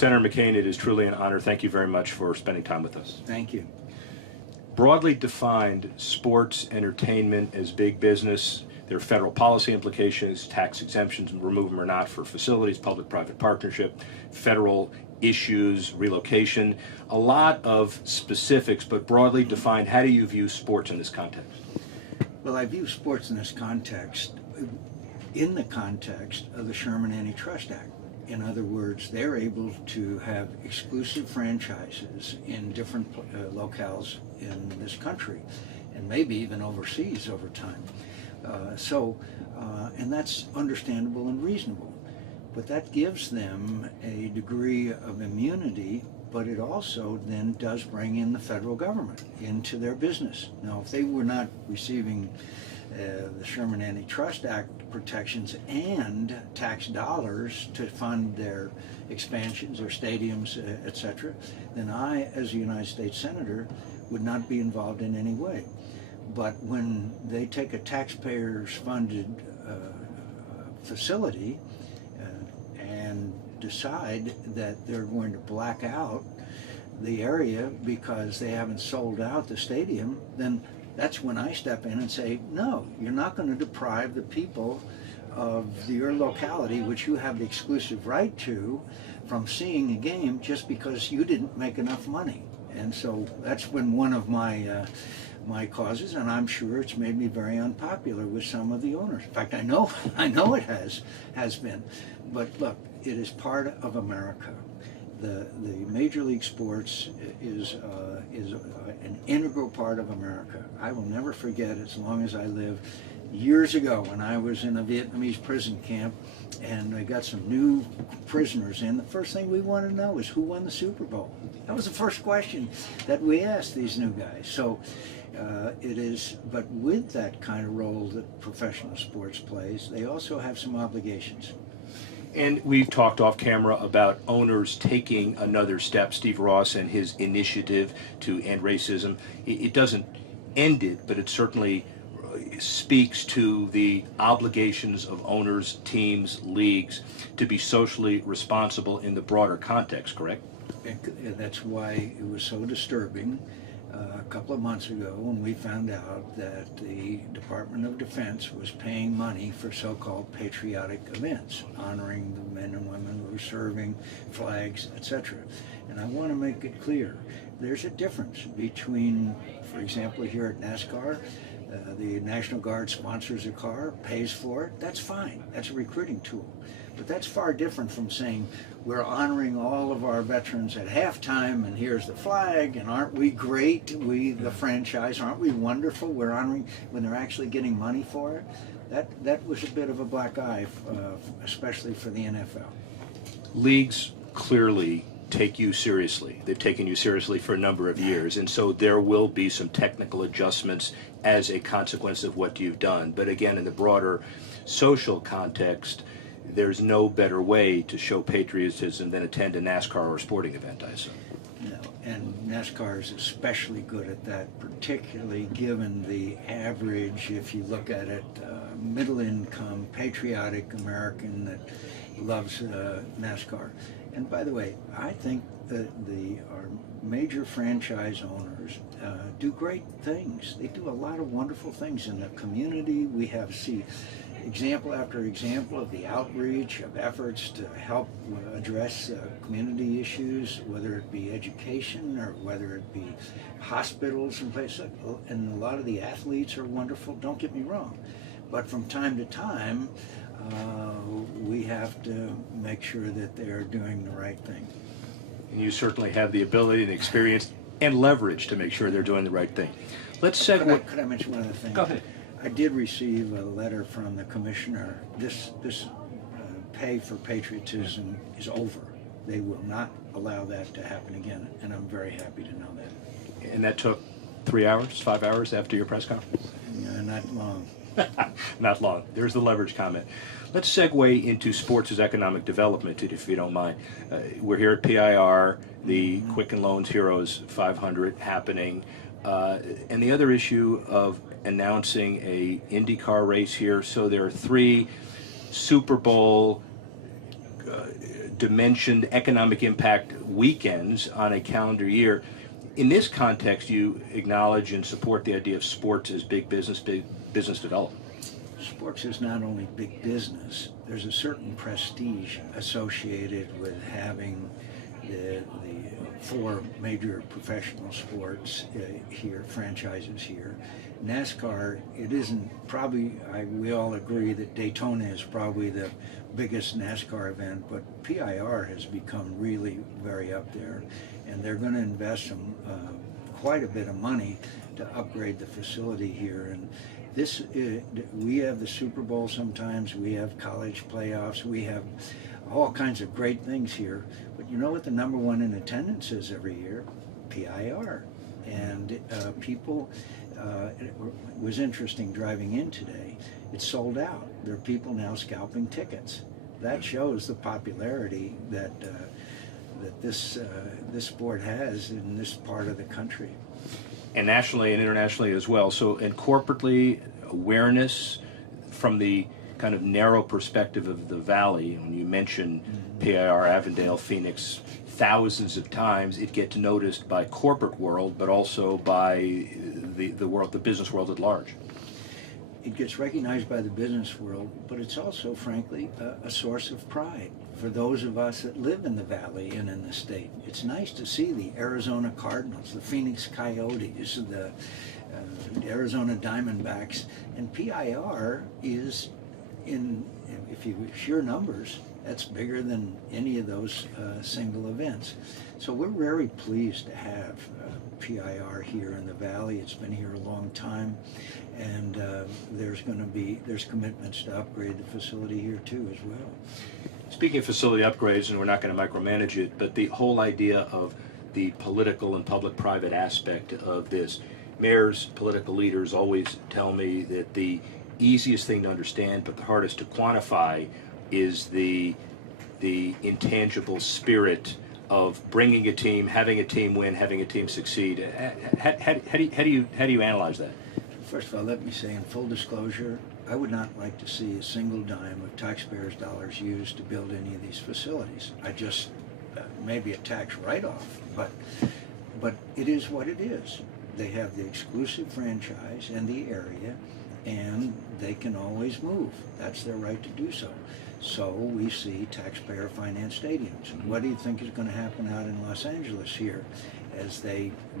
Senator McCain, it is truly an honor. Thank you very much for spending time with us. Thank you. Broadly defined, sports entertainment as big business. There are federal policy implications, tax exemptions, remove them or not, for facilities, public-private partnership, federal issues, relocation. A lot of specifics, but broadly defined, how do you view sports in this context? Well, I view sports in this context, in the context of the Sherman Antitrust Act. In other words, they're able to have exclusive franchises in different locales in this country, and maybe even overseas over time. And that's understandable and reasonable. But that gives them a degree of immunity, but it also then does bring in the federal government into their business. Now, if they were not receiving the Sherman Antitrust Act protections and tax dollars to fund their expansions, their stadiums, etc., then I, as a United States Senator, would not be involved in any way. But when they take a taxpayers funded facility and decide that they're going to black out the area because they haven't sold out the stadium, then that's when I step in and say, no, you're not going to deprive the people of your locality, which you have the exclusive right to, from seeing a game just because you didn't make enough money. And so that's been one of my causes, and I'm sure it's made me very unpopular with some of the owners. In fact, I know it has been. But look, it is part of America. The Major League Sports is an integral part of America. I will never forget, as long as I live, years ago when I was in a Vietnamese prison camp and I got some new prisoners in, the first thing we wanted to know is who won the Super Bowl. That was the first question that we asked these new guys. So it is, but with that kind of role that professional sports plays, they also have some obligations. And we've talked off camera about owners taking another step. Steve Ross and his initiative to end racism. It doesn't end it, but it certainly speaks to the obligations of owners, teams, leagues to be socially responsible in the broader context, correct? That's why it was so disturbing a couple of months ago when we found out that the Department of Defense was paying money for so-called patriotic events, honoring the men and women who were serving, flags, etc. And I want to make it clear, there's a difference between, for example, here at Nascar, the National Guard sponsors a car, pays for it, that's fine, that's a recruiting tool. But that's far different from saying we're honoring all of our veterans at halftime and here's the flag and aren't we great, we the franchise, aren't we wonderful, we're honoring when they're actually getting money for it. That was a bit of a black eye, especially for the NFL. Leagues clearly take you seriously. They've taken you seriously for a number of years, and so there will be some technical adjustments as a consequence of what you've done. But again, in the broader social context, there's no better way to show patriotism than attend a NASCAR or sporting event, I assume. No, and NASCAR is especially good at that, particularly given the average, if you look at it, middle-income, patriotic American that loves NASCAR. And by the way, I think that our major franchise owners do great things. They do a lot of wonderful things in the community. We have example after example of the outreach of efforts to help address community issues, whether it be education or whether it be hospitals and places. And a lot of the athletes are wonderful, don't get me wrong. But from time to time, we have to make sure that they're doing the right thing. And you certainly have the ability and experience and leverage to make sure they're doing the right thing. Let's segue. Could I mention one other thing? Go ahead. I did receive a letter from the commissioner. This pay for patriotism is over. They will not allow that to happen again, and I'm very happy to know that. And that took 3 hours, 5 hours after your press conference? Not long. Not long. There's the leverage comment. Let's segue into sports as economic development, if you don't mind. We're here at PIR, the Quicken Loans Heroes 500 happening, and the other issue of announcing a IndyCar race here. So there are 3 Super Bowl dimensioned economic impact weekends on a calendar year. In this context, you acknowledge and support the idea of sports as big business development. Sports is not only big business, there's a certain prestige associated with having the four major professional sports here, franchises here. NASCAR, it isn't probably, we all agree that Daytona is probably the biggest NASCAR event, but PIR has become really very up there, and they're going to invest some quite a bit of money to upgrade the facility here. And this, we have the Super Bowl sometimes, we have college playoffs, we have all kinds of great things here. But you know what the number one in attendance is every year? PIR. And people, it was interesting driving in today, it's sold out. There are people now scalping tickets. That shows the popularity that this sport has in this part of the country. And nationally and internationally as well. So, and corporately, awareness from the kind of narrow perspective of the Valley, when you mention PIR, Avondale, Phoenix, thousands of times, it gets noticed by corporate world, but also by the world, the business world at large. It gets recognized by the business world, but it's also, frankly, a source of pride for those of us that live in the Valley and in the state. It's nice to see the Arizona Cardinals, the Phoenix Coyotes, the Arizona Diamondbacks, and PIR is, in, if you sheer numbers, that's bigger than any of those single events. So we're very pleased to have PIR here in the Valley. It's been here a long time, and there's commitments to upgrade the facility here too as well. Speaking of facility upgrades, and we're not going to micromanage it, but the whole idea of the political and public-private aspect of this. Mayors, political leaders always tell me that the easiest thing to understand but the hardest to quantify is the intangible spirit of bringing a team, having a team win, having a team succeed. How do you analyze that? First of all, let me say in full disclosure, I would not like to see a single dime of taxpayers' dollars used to build any of these facilities. I just, maybe a tax write-off, but it is what it is. They have the exclusive franchise and the area, and they can always move. That's their right to do so. So we see taxpayer-financed stadiums. What do you think is going to happen out in Los Angeles here? As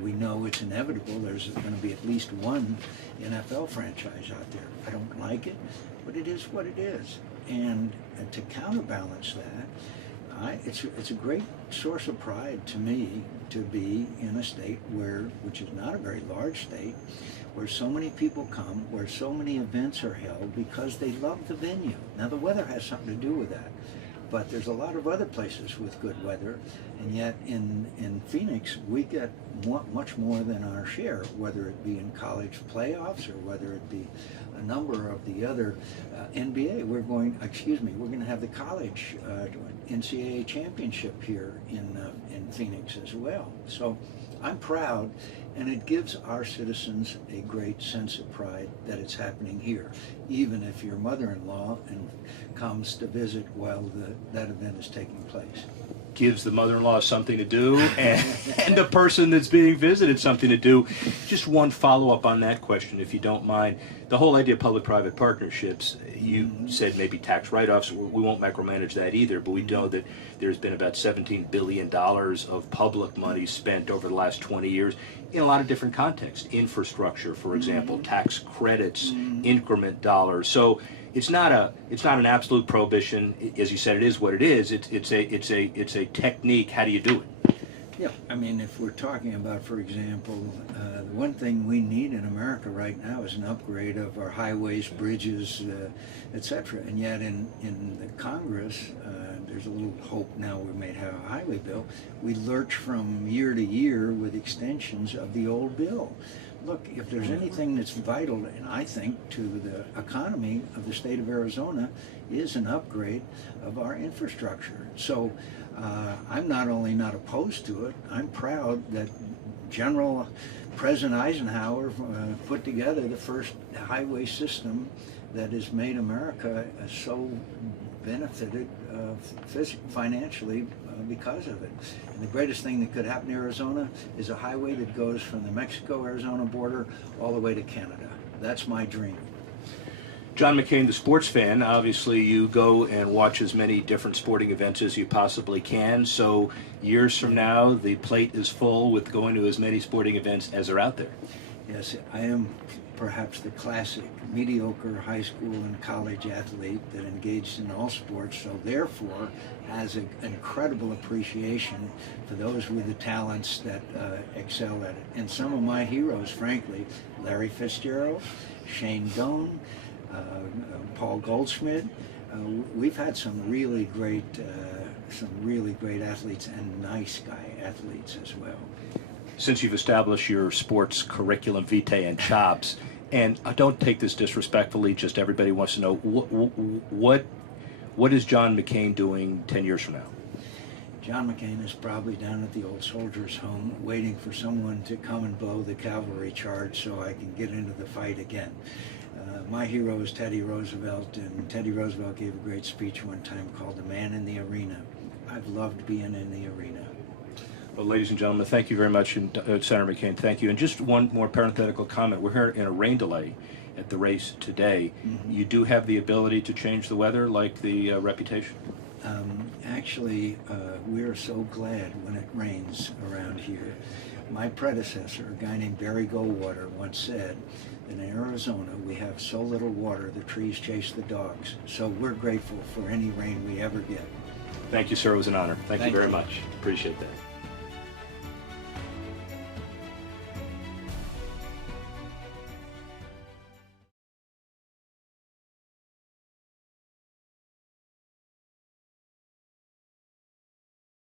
we know it's inevitable, there's going to be at least one NFL franchise out there. I don't like it, but it is what it is. And to counterbalance that, it's a great source of pride to me to be in a state which is not a very large state, where so many people come, where so many events are held because they love the venue. Now the weather has something to do with that, but there's a lot of other places with good weather, and yet in Phoenix we get much more than our share, whether it be in college playoffs or whether it be a number of the other NBA. We're going to have the college NCAA championship here in Phoenix as well. So I'm proud, and it gives our citizens a great sense of pride that it's happening here, even if your mother-in-law comes to visit while that event is taking place. Gives the mother-in-law something to do, and the person that's being visited something to do. Just one follow-up on that question, if you don't mind. The whole idea of public-private partnerships, you said maybe tax write-offs. We won't micromanage that either, but we know that there's been about $17 billion of public money spent over the last 20 years in a lot of different contexts. Infrastructure, for example, tax credits, increment dollars. So it's not an absolute prohibition. As you said, it is what it is. It's a technique. How do you do it? Yeah, I mean, if we're talking about, for example, the one thing we need in America right now is an upgrade of our highways, bridges, etc. And yet in the Congress, there's a little hope now we may have a highway bill. We lurch from year to year with extensions of the old bill. Look, if there's anything that's vital, and I think, to the economy of the state of Arizona, is an upgrade of our infrastructure. So I'm not only not opposed to it, I'm proud that President Eisenhower put together the first highway system that has made America so benefited financially because of it. And the greatest thing that could happen to Arizona is a highway that goes from the Mexico-Arizona border all the way to Canada. That's my dream. John McCain, the sports fan, obviously you go and watch as many different sporting events as you possibly can. So years from now, the plate is full with going to as many sporting events as are out there. Yes, I am perhaps the classic mediocre high school and college athlete that engaged in all sports, so therefore has an incredible appreciation for those with the talents that excel at it. And some of my heroes, frankly, Larry Fitzgerald, Shane Doan, Paul Goldschmidt. We've had some really great athletes and nice guy athletes as well. Since you've established your sports curriculum vitae and chops, and don't take this disrespectfully, just everybody wants to know, what is John McCain doing 10 years from now? John McCain is probably down at the old soldiers' home waiting for someone to come and blow the cavalry charge so I can get into the fight again. My hero is Teddy Roosevelt, and Teddy Roosevelt gave a great speech one time called "The Man in the Arena." I've loved being in the arena. Well, ladies and gentlemen, thank you very much, and Senator McCain, thank you. And just one more parenthetical comment. We're here in a rain delay at the race today. Mm-hmm. You do have the ability to change the weather, like the reputation? Actually, we're so glad when it rains around here. My predecessor, a guy named Barry Goldwater, once said that in Arizona we have so little water the trees chase the dogs. So we're grateful for any rain we ever get. Thank you, sir. It was an honor. Thank you very much. Appreciate that.